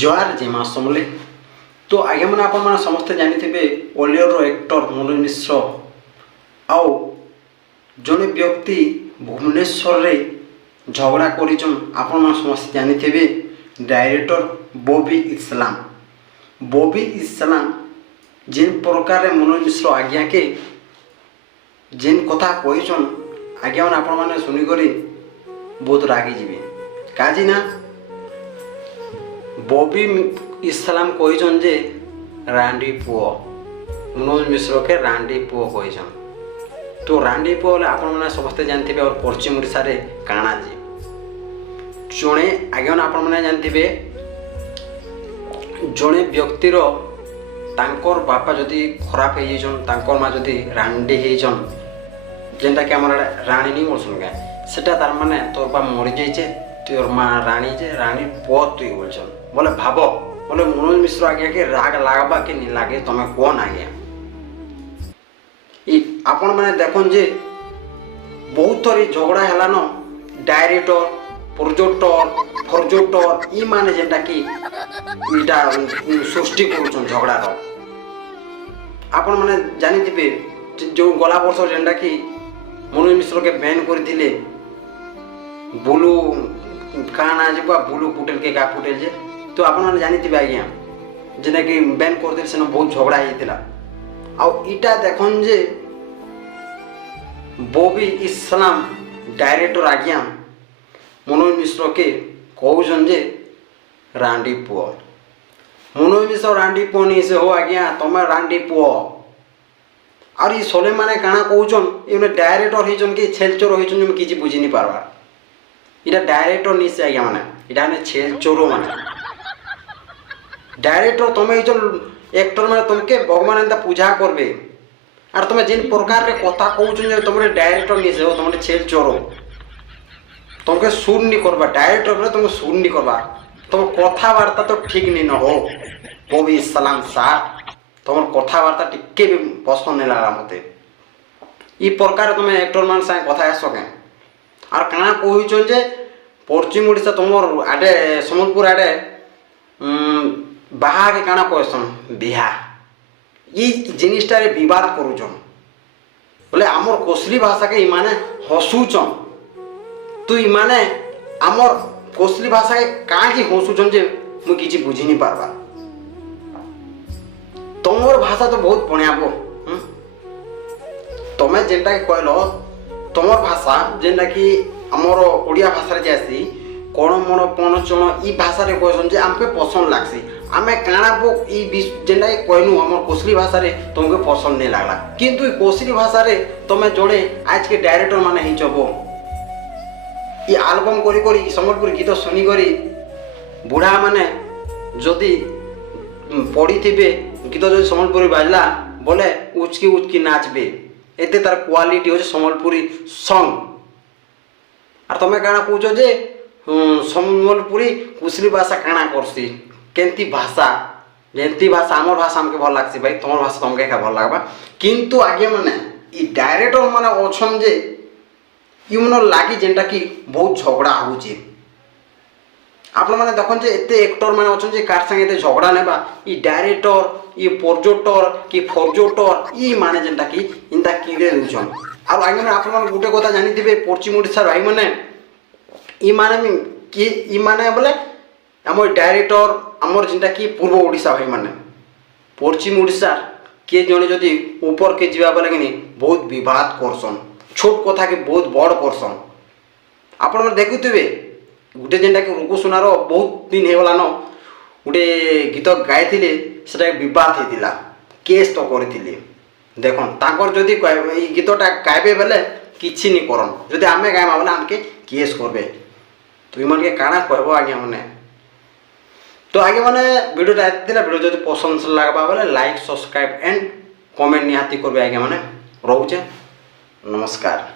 ଜୁହାର ଜିମା ସମଲେ ତ ଆଜ୍ଞା ମାନେ ଆପଣମାନେ ସମସ୍ତେ ଜାଣିଥିବେ ଓଲିଉଡ଼ର ଆକ୍ଟର ମନୋଜ ମିଶ୍ର ଆଉ ଜଣେ ବ୍ୟକ୍ତି ଭୁବନେଶ୍ୱରରେ ଝଗଡ଼ା କରିଛନ୍ ଆପଣମାନେ ସମସ୍ତେ ଜାଣିଥିବେ ଡାଇରେକ୍ଟର ବବି ଇସଲାମ ଯେନ୍ ପ୍ରକାରରେ ମନୋଜ ମିଶ୍ର ଆଜ୍ଞାକେ ଯେନ୍ କଥା କହିଛନ୍ ଆଜ୍ଞା ମାନେ ଆପଣମାନେ ଶୁଣିକରି ବହୁତ ରାଗିଯିବେ କାଜି ନା बॉबी इस्लाम कहीछन जे रांडी पुओ मनोज मिश्र के रांडी पुओ कहीछन। तो रांडी पुओ आपण मैंने समस्ते जानते और पश्चिम ओडिशा रे काना जी जड़े आगे आपण मैंने जानते जड़े व्यक्तिर तांकर बापा जदि खराब हो माँ जदि रांडी होन जेनटा कि आम राणी नहीं बोलसन क्या सेटा तार माने तोर बाप मरी जाइए तोर माँ राणी जे राणी पुओ तुई बोलछन बोले भाव बोले मनोज मिश्र आज्ञा के राग लागबा के नहीं लागे तमे कौन आज्ञा आपण मैंने देखन जे बहुत थोड़ी झगड़ा है न डायरेक्टर प्रोजेक्टर ई माने जेनटा कि इटा सृष्टि करूछन झगड़ा रो आपण मैंने जानी थिबे जो गला वर्ष जेनटा कि मनोज मिश्र के बैन कर दिले बुलू काना जीवा बुलू पुटेल के का पुटेल जे तो आपण मैंने जानी थिबे आज्ञा जेना कि बैन कर दिले सेन बहुत झगड़ा होइतिला आ इटा देखन जे बॉबी इस्लाम डायरेक्टर आज्ञा मनोज मिश्र के कहउछन जे रांडी पुओ मनोज मिश्र रांडी पुओ नहीं से हो आज्ञा तमे रांडी पुओ और ये सोले माने काना कहउछन एने डायरेक्टर होइछन कि छेलचोर होइछन जे किछि बुझी नहीं पारबा इटा डायरेक्टर नहीं से आज्ञा माने इटा ने छेलचोर माने डायरेक्टर तुम्हें एक्टर मैंने तुमके भगवान एंता पूजा करबे और तुम्हें जिन प्रकार रे कथा कहउछन तुमरे डायरेक्टर नहीं से हो तुमरे छेल चोरो तुमके सुन नहीं करबा डायरेक्टर रे तुमके सुन नहीं करबा तुम कथावार्ता तो ठीक नहीं न हो बॉबी इस्लाम साहब तुम कथावार्ता टिके भी पसंद नहीं लगा मते ई प्रकार तुम एक्टर मान संग कथा सके और काना कहउछन जे पश्चिम ओडिशा तुमर आडे सम्बलपुर आडे बाहा के काना कहसन बिहा ये जिनिसटा रे विवाद करूछन बोले आमर कोसली भाषा के इमाने हसुछन तू इमाने आमर कोसली भाषा के काहे की हसुछन जे मु किछि बुझी नहीं पारबा तमर भाषा तो बहुत बण्याबो तमे जेनटा के कहलो तमर भाषा जेनटा कि आमर ओडिया भाषा रे जासी कोण मन पन चण ई भाषा रे कहसन जे हमके पसंद लागसी आमे काना बो ई जेंडा कहनु हमर कोसली भाषा रे तुमके पसंद नहीं लागला किंतु ई कोसली भाषा रे तमे जोड़े आज के डायरेक्टर माने ही चबो ई एल्बम करी करी सम्बलपुर गीत सुनी करी बुढ़ा माने जदि पड़ी थिबे गीत जदि सम्बलपुरी बाजला बोले उचकी नाचबे एते तार क्वालिटी हो सम्बलपुरी सॉन्ग और तमे काना पूछो जे सम्बलपुरी कुसली भाषा काना करसी केंती भाषा जेंती भाषा आमर भाषा हमके भल लागसी भाई तमर भाषा तुमके का भल लागबा किंतु आगे माने ई डायरेक्टर माने ओछन जे ई मन लागी जेंटा कि बहुत झगड़ा होउची आपण माने देखन जे एते एक्टर माने ओछन जे कार संगे एते झगड़ा नेबा ई डायरेक्टर ई प्रोजेक्टर की प्रोजेक्टर ई माने जेंटा कि इंता किरे रुचन आ आगे माने आपण माने गुटे কথা জানি দিবে পশ্চিম ওড়িশার ভাই माने ई माने कि ई माने बोले आमर डायरेक्टर आमर जेनटा कि पूर्व ओडिशा भाई माने पश्चिम ओडिशा किए जड़े जदि ऊपर के जीवा बोले कि बहुत विवाद करसन छोट कथा के बहुत बड़ करसन आपण मैंने देखुवे गोटे जेनटा कि रुकु सुनार बहुत दिन होगला न गोटे गीत गाई से बद होता केस तो करते देखन तांकर जदि गीतटा गाइबे बेले किसी नहीं करन जदि आमे गाइमा बोले आमके केस करबे तो इमान के काना कहबो आज्ञा माने तो आगे मैंने वीडियो जब पसंद लगवा बोले लाइक सब्सक्राइब एंड कमेंट निहाती करबे आगे मैंने रोचे नमस्कार।